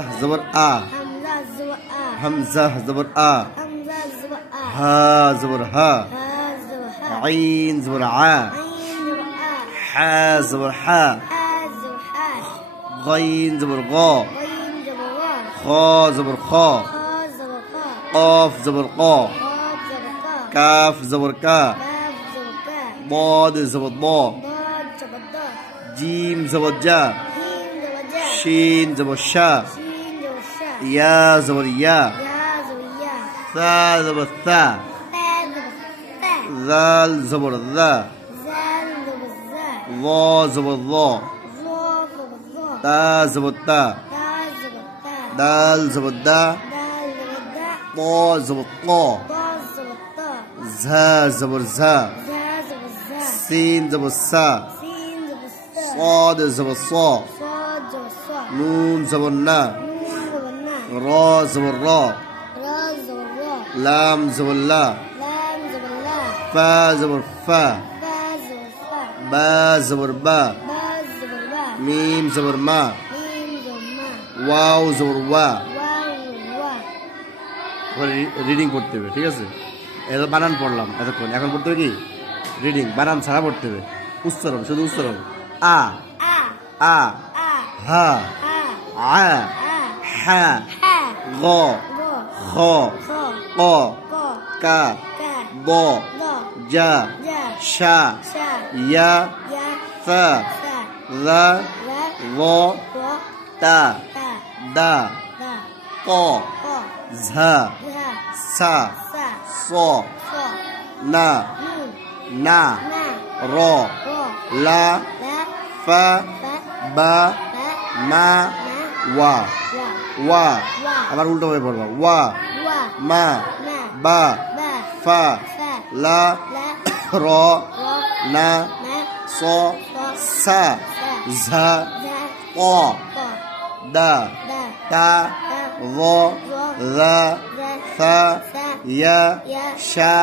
জবর আ, হামজা জবর আ, হা জবর হা, আইন জবর আ, হা জবর হা, গাইন জবর গ, খ জবর খ, কফ জবর ক, কাফ জবর কা, ضاد জবর দ, জিম জবর জা, শিন জবর শা, ইয়া জবর ইয়া, সা জবর সা, জাল জবর জা, ল জবর ল, তা জবর তা, দাল জবর দা, ত জবর ত, ঝা জবর ঝা, সিন জবর সা, صاد زبر صا، نون زبر نا، را زبر را، لام زبر لا، فا زبر فا، با زبر با، ميم زبر ما، واو زبر وا। রিডিং পড়তে হবে, ঠিক আছে? এটা বানান পড়লাম এতক্ষণ, এখন পড়তে হবে কি রিডিং, বানান ছাড়া পড়তে হবে, উচ্চারণ শুধু উচ্চারণ। আ আ, হা, আ, হা, গ, খ, ক, কা, ব, জা, শা, ইয়া, সা, যা, ল, তা, দা, ক, ঝা, সা, স, না, না, র, লা, ফা, বা, মা, ওয়া। ওয়া আবার উল্টো হয়ে পড়বা, ওয়া, মা, বা, ফা, লা, র, না, স, সা, ঝা, ক, দা, তা, গ, যা, সা, ইয়া, শা,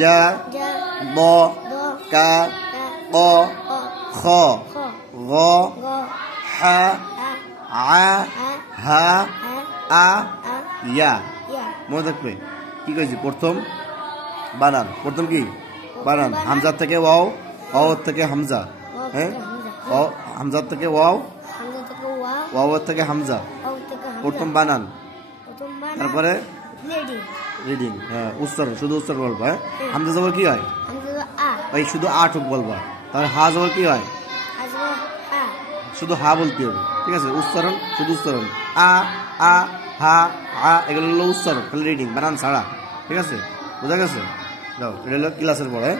জা, দ, কা, ক, খ, গ, হা, আ, হা, আ, ইয়া। মনে থাকবে কি করেছি? প্রথম বানান, প্রথম কি বানান? হামজার থেকে ওয়াও, ওয়াও থেকে হামজা, হ্যাঁ, হামজার থেকে ওয়াও, ওয়াও থেকে হামজা, প্রথম বানান, তারপরে রিডিং, হ্যাঁ, উচ্চারণ শুধু উচ্চারণ বলবা। হ্যাঁ, হামজা জবর কি হয়? ভাই শুধু আটক বলবা। তাহলে হা জবর কি হয়? শুধু হা বলতে হবে, ঠিক আছে? উচ্চারণ শুধু উচ্চারণ, আ, আ, হা, আ, এগুলো হলো উচ্চারণ, খালি রিডিং, বানান ছাড়া, ঠিক আছে? বোঝা গেছে? যাও, এটা হলো ক্লাসের পরে।